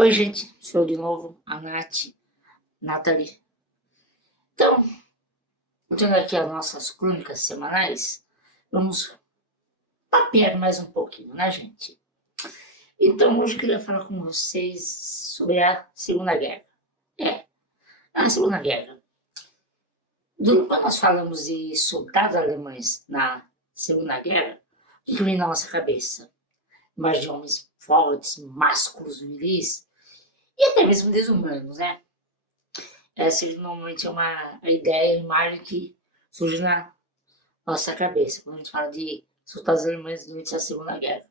Oi, gente, sou eu de novo, a Nathalie. Então, continuando aqui as nossas crônicas semanais, vamos papear mais um pouquinho, né, gente? Então, hoje eu queria falar com vocês sobre a Segunda Guerra. É, a Segunda Guerra. Quando nós falamos de soldados alemães na Segunda Guerra, o que vem na nossa cabeça? Imagens de homens fortes, másculos, viris e até mesmo desumanos, né? Essa normalmente é uma ideia, a imagem que surge na nossa cabeça quando a gente fala de soldados alemães durante a Segunda Guerra.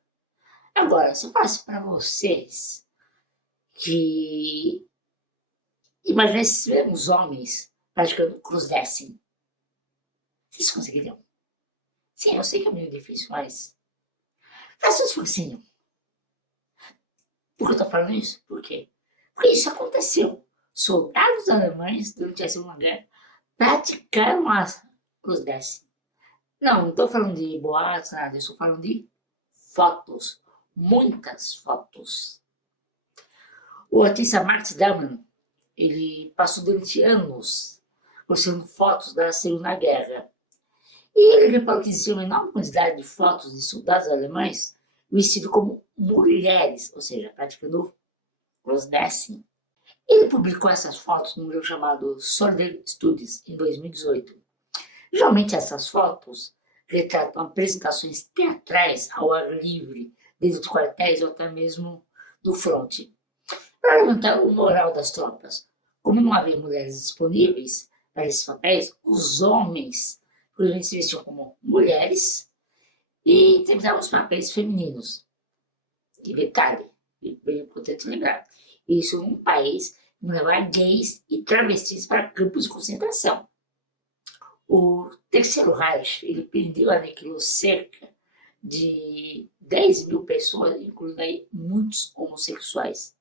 Agora, se eu falasse para vocês que imagine se tivermos homens praticando crossdressing, vocês conseguiriam? Sim, eu sei que é meio difícil, mas faça um esforcinho. Por que eu estou falando isso? Por quê? Porque isso aconteceu. Soldados alemães durante a Segunda Guerra praticaram a crossdressing. Não estou falando de boatos, nada, eu estou falando de fotos, muitas fotos. O artista Max Dillman, ele passou durante anos mostrando fotos da Segunda Guerra. E ele reparou que existia uma enorme quantidade de fotos de soldados alemães vestidos como mulheres, ou seja, praticando crossdressing. Ele publicou essas fotos num livro chamado Soldier Studies, em 2018. Geralmente essas fotos retratam apresentações teatrais ao ar livre, dentro dos quartéis ou até mesmo do fronte, para levantar o moral das tropas. Como não havia mulheres disponíveis para esses papéis, os homens provavelmente se vestiam como mulheres e interpretavam os papéis femininos. E detalhe, bem importante lembrar, isso num país que não levava gays e travestis para campos de concentração. O Terceiro Reich, ele prendeu, aniquilou cerca de 10 mil pessoas, incluindo aí muitos homossexuais.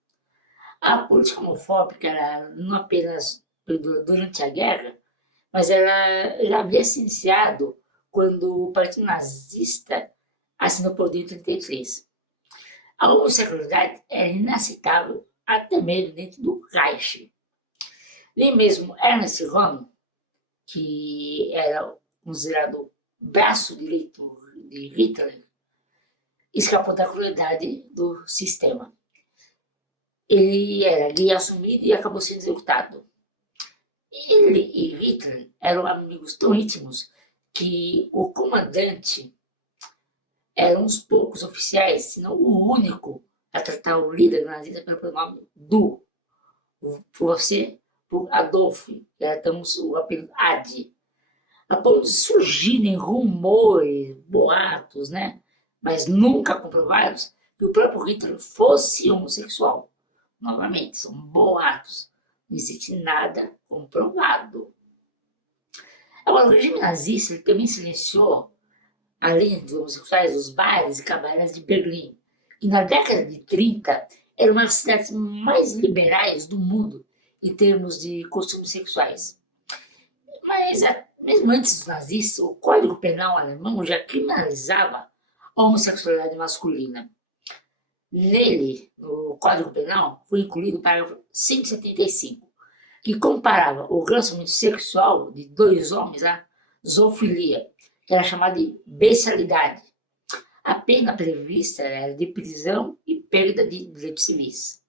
A política homofóbica era não apenas durante a guerra, mas ela já havia se iniciado quando o Partido Nazista assinou o poder em 1933. A homossexualidade era inaceitável até mesmo dentro do Reich. Nem mesmo Ernst Röhm, que era considerado braço direito de Hitler, escapou da crueldade do sistema. Ele era gay assumido e acabou sendo executado. Ele e Hitler eram amigos tão íntimos que o comandante era um dos poucos oficiais, se não o único, a tratar o líder nazista pelo pronome du. Você, por Adolf, que era tão o apelido Ad. A ponto de surgirem rumores, boatos, né? Mas nunca comprovados, que o próprio Hitler fosse homossexual. Novamente, são boatos. Não existe nada comprovado. Agora, o regime nazista ele também silenciou, além dos homossexuais, os bares e cabarés de Berlim, que na década de 30 eram uma das cidades mais liberais do mundo em termos de costumes sexuais. Mas, mesmo antes dos nazistas, o Código Penal alemão já criminalizava a homossexualidade masculina. Nele, no Código Penal, foi incluído o parágrafo 175, que comparava o relacionamento sexual de dois homens à zoofilia, que era chamada de bestialidade. A pena prevista era de prisão e perda de direitos civis.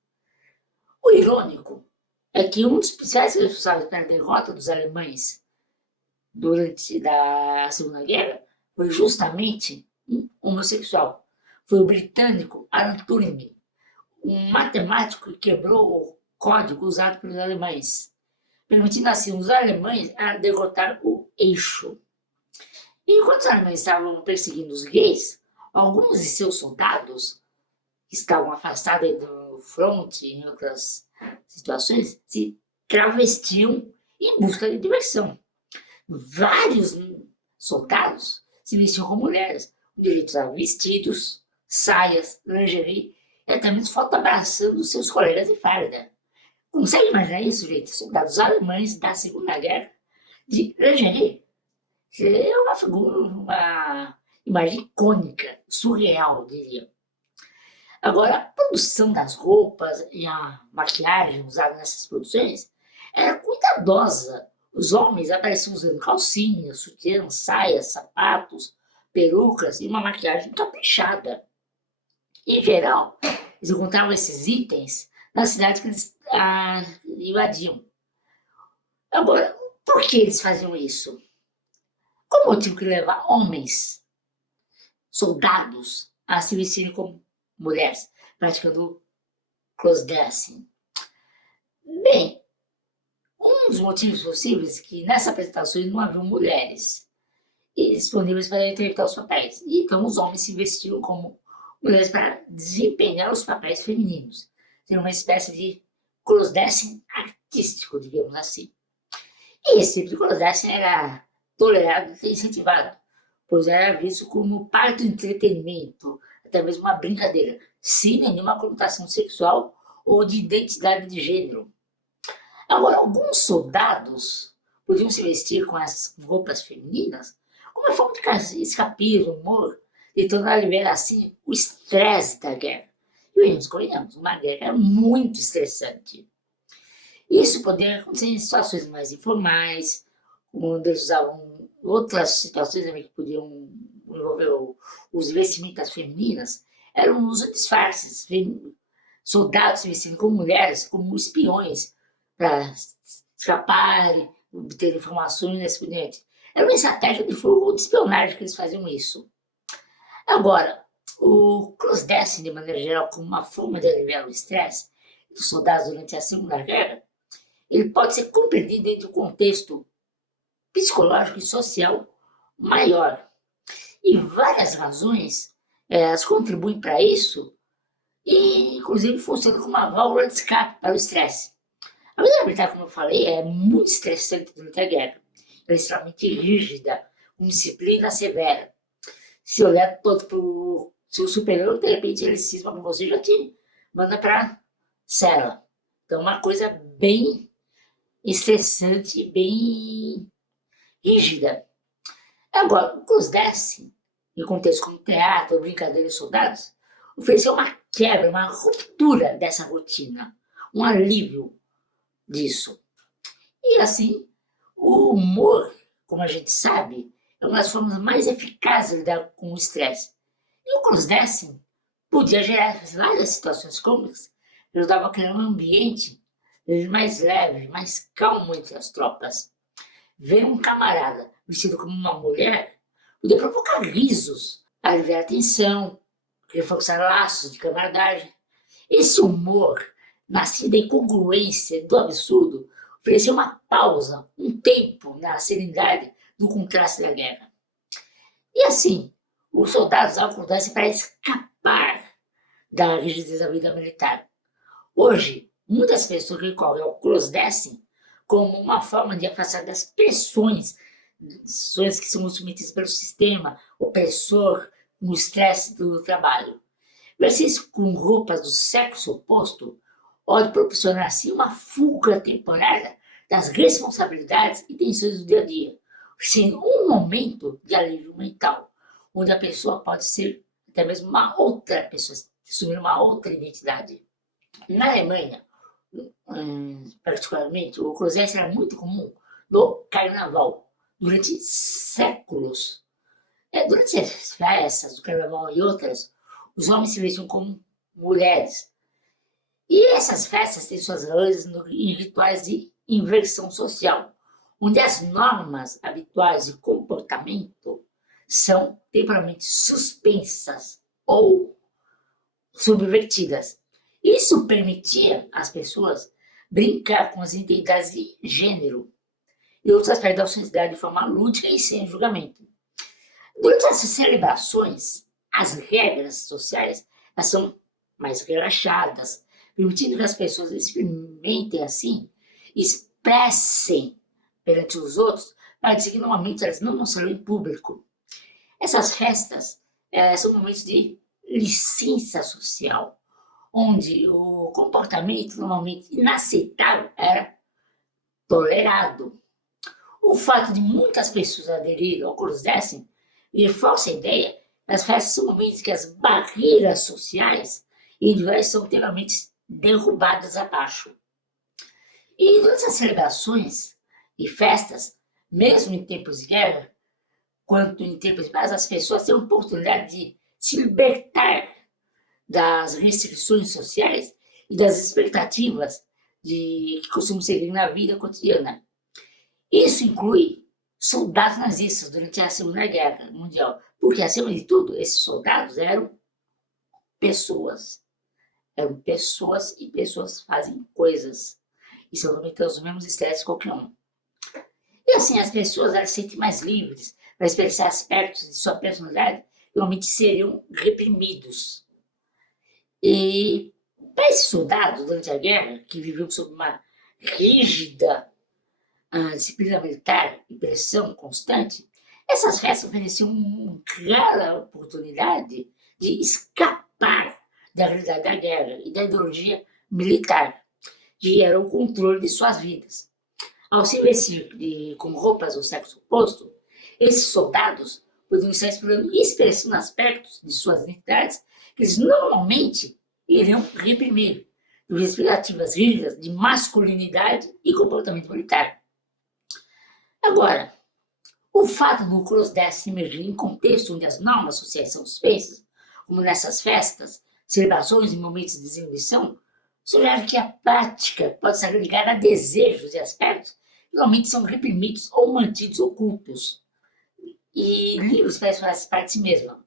O irônico é que um dos principais responsáveis pela derrota dos alemães durante a Segunda Guerra foi justamente um homossexual. Foi o britânico Alan Turing, um matemático que quebrou o código usado pelos alemães, permitindo assim os alemães a derrotar o eixo. Enquanto os alemães estavam perseguindo os gays, alguns de seus soldados, que estavam afastados do fronte em outras situações, se travestiam em busca de diversão. Vários soldados se vestiam como mulheres, com direito a vestidos, saias, lingerie e até mesmo foto abraçando seus colegas de farda. Consegue imaginar isso, gente? Soldados alemães da Segunda Guerra de lingerie? É uma figura, uma imagem icônica, surreal, diria. Agora, a produção das roupas e a maquiagem usada nessas produções era cuidadosa. Os homens apareciam usando calcinhas, sutiãs, saias, sapatos, perucas e uma maquiagem caprichada. Em geral, eles encontravam esses itens nas cidades que eles invadiam. Agora, por que eles faziam isso? Qual o motivo que leva homens, soldados, a se vestirem como mulheres, praticando crossdressing? Bem, um dos motivos possíveis é que nessas apresentações não haviam mulheres disponíveis para interpretar os papéis. E então os homens se vestiam como mulheres para desempenhar os papéis femininos. Tem uma espécie de crossdressing artístico, digamos assim. E esse tipo de crossdressing era tolerado e incentivado, pois era visto como parte do entretenimento, até mesmo uma brincadeira, sem nenhuma conotação sexual ou de identidade de gênero. Agora, alguns soldados podiam se vestir com as roupas femininas como uma forma de escapismo, humor, tentando aliviar assim o estresse da guerra. E nos convenhamos, uma guerra é muito estressante. Isso poderia acontecer em situações mais informais, onde eles usavam outras situações também que podiam envolver os vestimentas femininas, eram o uso de disfarces, soldados se vestindo como mulheres, como espiões, para escaparem, obter informações e assim por diante. Era uma estratégia de fogo de espionagem que eles faziam isso. Agora, o crossdressing, de maneira geral, como uma forma de aliviar o estresse dos soldados durante a Segunda Guerra, ele pode ser compreendido dentro de um contexto psicológico e social maior. E várias razões elas contribuem para isso e, inclusive, funciona como uma válvula de escape para o estresse. A vida militar, como eu falei, é muito estressante durante a guerra. Ela é extremamente rígida, com disciplina severa. Se olhar todo para o seu superior, de repente ele cisma com você e já te manda para a cela. Então, uma coisa bem estressante, bem rígida. Agora, o crossdressing, em contextos como teatro, brincadeira e soldados, ofereceu uma quebra, uma ruptura dessa rotina, um alívio disso. E assim, o humor, como a gente sabe, é uma das formas mais eficazes de lidar com o estresse. E o crossdressing podia gerar várias situações cômicas, ajudava a criar um ambiente mais leve, mais calmo entre as tropas. Ver um camarada vestido como uma mulher podia provocar risos, aliviar a tensão, reforçar laços de camaradagem. Esse humor, nascido da incongruência do absurdo, oferecia uma pausa, um tempo na serenidade do contraste da guerra. E assim, os soldados acontecem para escapar da rigidez da vida militar. Hoje, muitas pessoas recorrem ao crossdressing como uma forma de afastar das pressões que são submetidas pelo sistema opressor no estresse do trabalho. Vestir com roupas do sexo oposto pode proporcionar assim uma fuga temporária das responsabilidades e tensões do dia a dia, sendo um momento de alívio mental, onde a pessoa pode ser até mesmo uma outra pessoa, assumir uma outra identidade. Na Alemanha, particularmente, o crossdressing era muito comum no carnaval, durante séculos. Durante as festas do carnaval e outras, os homens se vestiam como mulheres. E essas festas têm suas raízes em rituais de inversão social, onde as normas habituais de comportamento são temporariamente suspensas ou subvertidas. Isso permitia às pessoas brincar com as identidades de gênero e outros aspectos da sociedade de forma lúdica e sem julgamento. Durante essas celebrações, as regras sociais são mais relaxadas, permitindo que as pessoas experimentem assim, expressem perante os outros, para dizer que normalmente elas não serão em público. Essas festas são momentos de licença social, onde o comportamento normalmente inaceitável era tolerado. O fato de muitas pessoas aderirem ao crossdressing reforça a ideia que as festas são momentos que as barreiras sociais e individuais são integralmente derrubadas abaixo. E durante as celebrações e festas, mesmo em tempos de guerra, quanto em tempos de paz, as pessoas têm a oportunidade de se libertar das restrições sociais e das expectativas que costumam seguir na vida cotidiana. Isso inclui soldados nazistas durante a Segunda Guerra Mundial, porque, acima de tudo, esses soldados eram pessoas. Eram pessoas e pessoas fazem coisas. E são submetidas aos mesmos estresses que qualquer um. E assim, as pessoas elas se sentem mais livres para expressar aspectos de sua personalidade que realmente seriam reprimidos. E para esses soldados, durante a guerra, que viviam sob uma rígida disciplina militar e pressão constante, essas festas ofereciam uma clara oportunidade de escapar da realidade da guerra e da ideologia militar, que era o controle de suas vidas. Ao se vestir com roupas do sexo oposto, esses soldados podiam estar explorando e expressando aspectos de suas identidades que eles normalmente iriam reprimir, por expectativas rígidas de masculinidade e comportamento militar. Agora, o fato do crossdressing emergir em contexto onde as normas sociais são suspensas, como nessas festas, celebrações e momentos de desexibição, sugere que a prática pode estar ligada a desejos e aspectos que normalmente são reprimidos ou mantidos ocultos e livres para explorar essa parte de si mesma.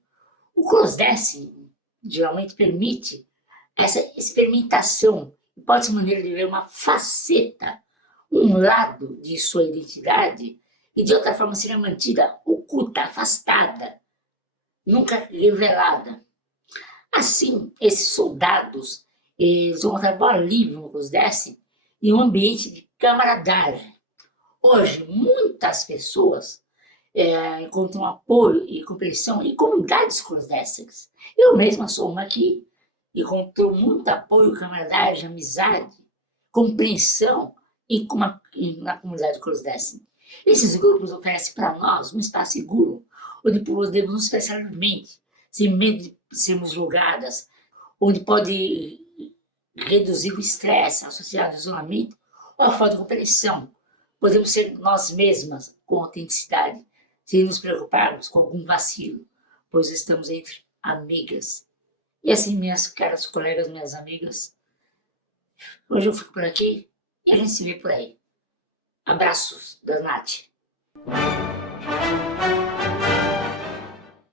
O crossdressing geralmente permite essa experimentação e pode ser maneira de ver uma faceta, um lado de sua identidade e de outra forma seria mantida oculta, afastada, nunca revelada. Assim, esses soldados eles vão encontrar maior alívio no crossdressing em um ambiente de camaradagem. Hoje, muitas pessoas encontram apoio e compreensão em comunidades crossdressings. Eu mesma sou uma que encontrou muito apoio, camaradagem, amizade, compreensão na comunidade crossdressing. Esses grupos oferecem para nós um espaço seguro, onde podemos nos expressar livremente, sem medo de sermos julgadas, onde pode reduzir o estresse associado ao isolamento ou a falta de compreensão. Podemos ser nós mesmas com autenticidade, sem nos preocuparmos com algum vacilo, pois estamos entre amigas. E assim, minhas caras colegas, minhas amigas, hoje eu fico por aqui e a gente se vê por aí. Abraços da Nath.